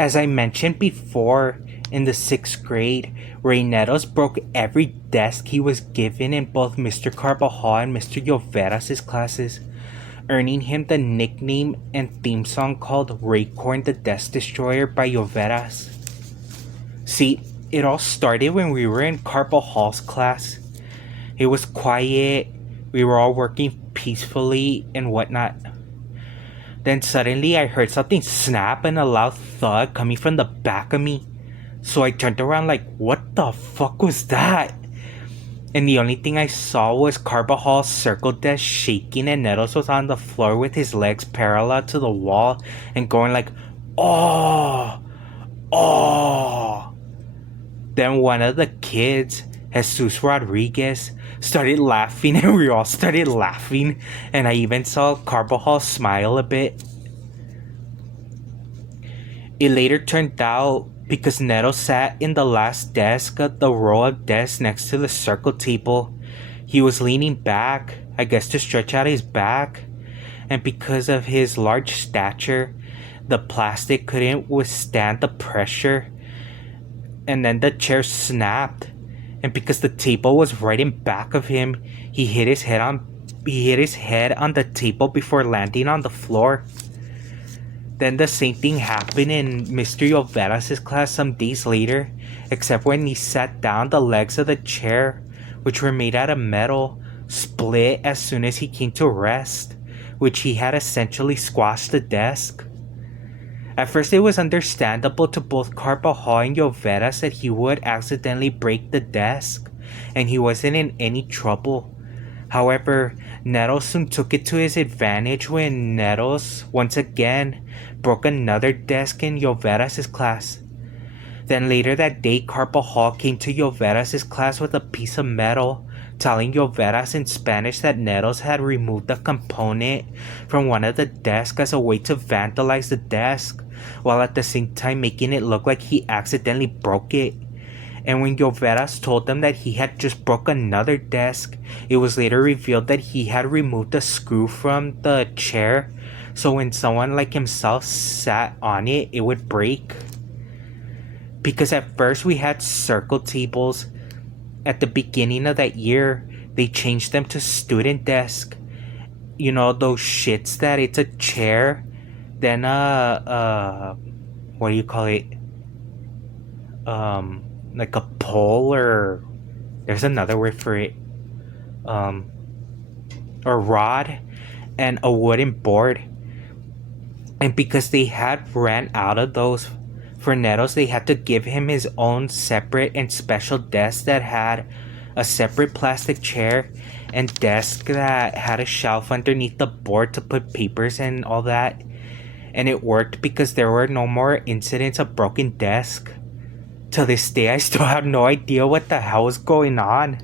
As I mentioned before, in the 6th grade, Ray Nettles broke every desk he was given in both Mr. Carvajal and Mr. Lloveras' classes, earning him the nickname and theme song called Ray Korn the Desk Destroyer by Lloveras. See, it all started when we were in Carvajal's class. It was quiet, we were all working peacefully and whatnot. Then suddenly I heard something snap and a loud thud coming from the back of me. So I turned around like, what the fuck was that? And the only thing I saw was Carvajal's circle desk shaking and Nettles was on the floor with his legs parallel to the wall and going like, oh, oh. Then one of the kids, Jesus Rodriguez, started laughing and we all started laughing, and I even saw Carvajal smile a bit. It later turned out because Neto sat in the last desk of the row of desks next to the circle table. He was leaning back, I guess to stretch out his back, and because of his large stature, the plastic couldn't withstand the pressure, and then the chair snapped. And because the table was right in back of him, he hit his head on the table before landing on the floor. Then the same thing happened in Mr. Lloveras' class some days later, except when he sat down, the legs of the chair, which were made out of metal, split as soon as he came to rest, which he had essentially squashed the desk. At first, it was understandable to both Carvajal and Lloveras that he would accidentally break the desk, and he wasn't in any trouble. However, Nettles soon took it to his advantage when Nettles, once again, broke another desk in Lloveras' class. Then later that day, Carvajal came to Lloveras' class with a piece of metal, telling Lloveras in Spanish that Nettles had removed a component from one of the desks as a way to vandalize the desk, while at the same time making it look like he accidentally broke it. And when Lloveras told them that he had just broke another desk, it was later revealed that he had removed a screw from the chair, so when someone like himself sat on it, it would break. Because at first we had circle tables. At the beginning of that year, they changed them to student desk. You know, those shits that it's a chair, then what do you call it? Like a pole, or there's another word for it. A rod and a wooden board. And because they had ran out of those for Nettles, they had to give him his own separate and special desk that had a separate plastic chair and desk that had a shelf underneath the board to put papers and all that. And it worked because there were no more incidents of broken desk. To this day, I still have no idea what the hell was going on.